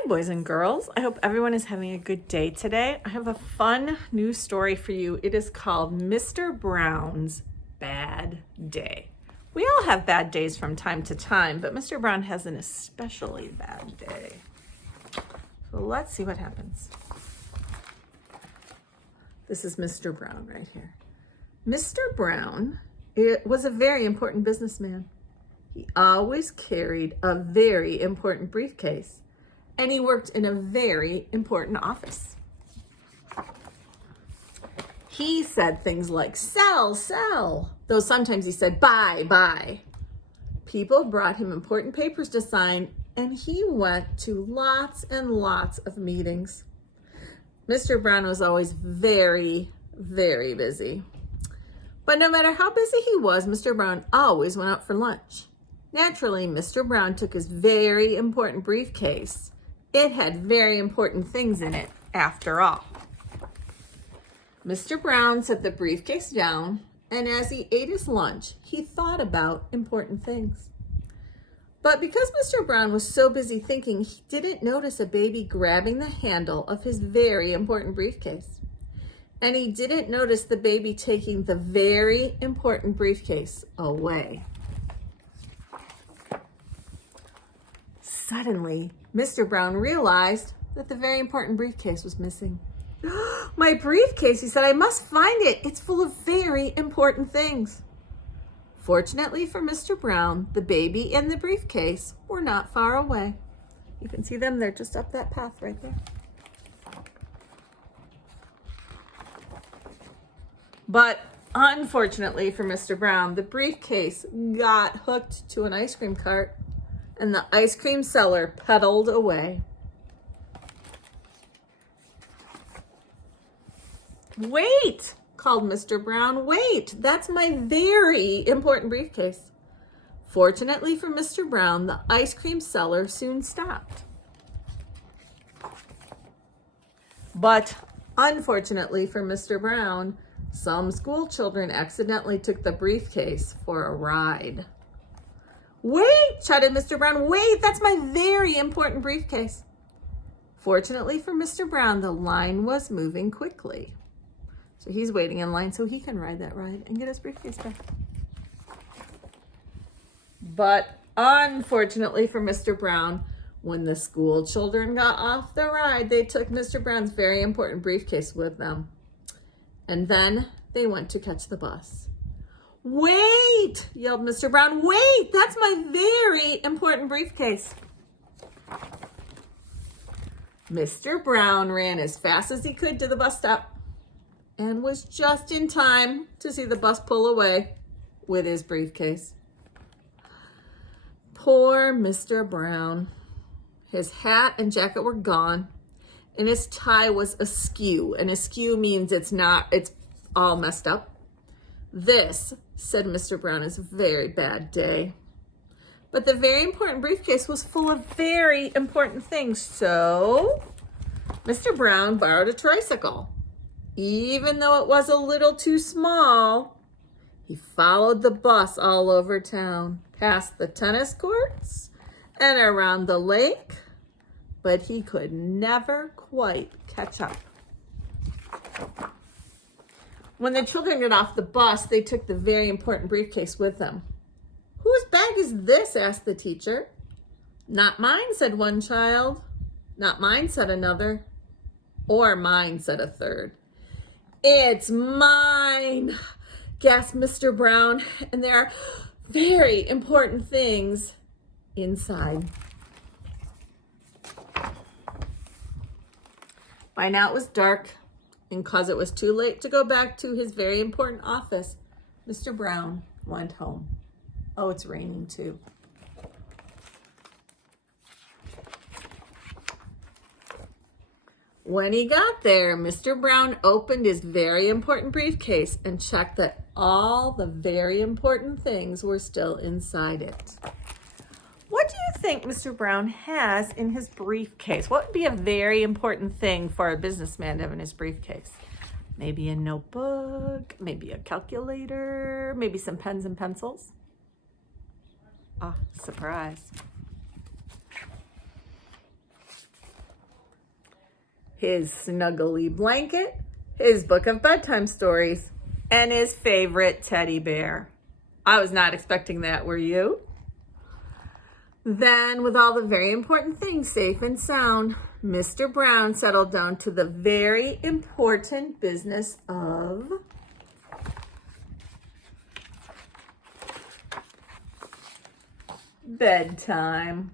Hi, boys and girls. I hope everyone is having a good day today. I have a fun new story for you. It is called Mr. Brown's Bad Day. We all have bad days from time to time, but Mr. Brown has an especially bad day. So let's see what happens. This is Mr. Brown right here. Mr. Brown was a very important businessman. He always carried a very important briefcase, and he worked in a very important office. He said things like, sell, sell, though sometimes he said, buy, buy. People brought him important papers to sign, and he went to lots and lots of meetings. Mr. Brown was always very, very busy. But no matter how busy he was, Mr. Brown always went out for lunch. Naturally, Mr. Brown took his very important briefcase. It had very important things in it, after all. Mr. Brown set the briefcase down, and as he ate his lunch, he thought about important things. But because Mr. Brown was so busy thinking, he didn't notice a baby grabbing the handle of his very important briefcase. And he didn't notice the baby taking the very important briefcase away. Suddenly, Mr. Brown realized that the very important briefcase was missing. My briefcase, he said, I must find it. It's full of very important things. Fortunately for Mr. Brown, the baby and the briefcase were not far away. You can see them, they're just up that path right there. But unfortunately for Mr. Brown, the briefcase got hooked to an ice cream cart, and the ice cream seller pedaled away. Wait, called Mr. Brown. Wait, that's my very important briefcase. Fortunately for Mr. Brown, the ice cream seller soon stopped. But unfortunately for Mr. Brown, some school children accidentally took the briefcase for a ride. Wait, shouted Mr. Brown, wait, that's my very important briefcase. Fortunately for Mr. Brown, the line was moving quickly. So he's waiting in line so he can ride that ride and get his briefcase back. But unfortunately for Mr. Brown, when the school children got off the ride, they took Mr. Brown's very important briefcase with them. And then they went to catch the bus. Wait, yelled Mr. Brown, wait, that's my very important briefcase. Mr. Brown ran as fast as he could to the bus stop and was just in time to see the bus pull away with his briefcase. Poor Mr. Brown. His hat and jacket were gone, and his tie was askew. And askew means it's all messed up. This, said Mr. Brown, is a very bad day. But the very important briefcase was full of very important things. So Mr. Brown borrowed a tricycle. Even though it was a little too small, he followed the bus all over town, past the tennis courts and around the lake, but he could never quite catch up. When the children got off the bus, they took the very important briefcase with them. Whose bag is this? Asked the teacher. Not mine, said one child. Not mine, said another. Or mine, said a third. It's mine, gasped Mr. Brown, and there are very important things inside. By now it was dark, and because it was too late to go back to his very important office, Mr. Brown went home. Oh, it's raining too. When he got there, Mr. Brown opened his very important briefcase and checked that all the very important things were still inside it. What do you think Mr. Brown has in his briefcase? What would be a very important thing for a businessman to have in his briefcase? Maybe a notebook, maybe a calculator, maybe some pens and pencils. Ah, surprise. his snuggly blanket, his book of bedtime stories, and his favorite teddy bear. I was not expecting that, were you? Then, with all the very important things safe and sound, Mr. Brown settled down to the very important business of bedtime.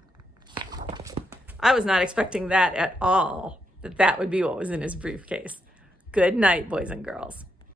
I was not expecting that at all, that would be what was in his briefcase. Good night, boys and girls.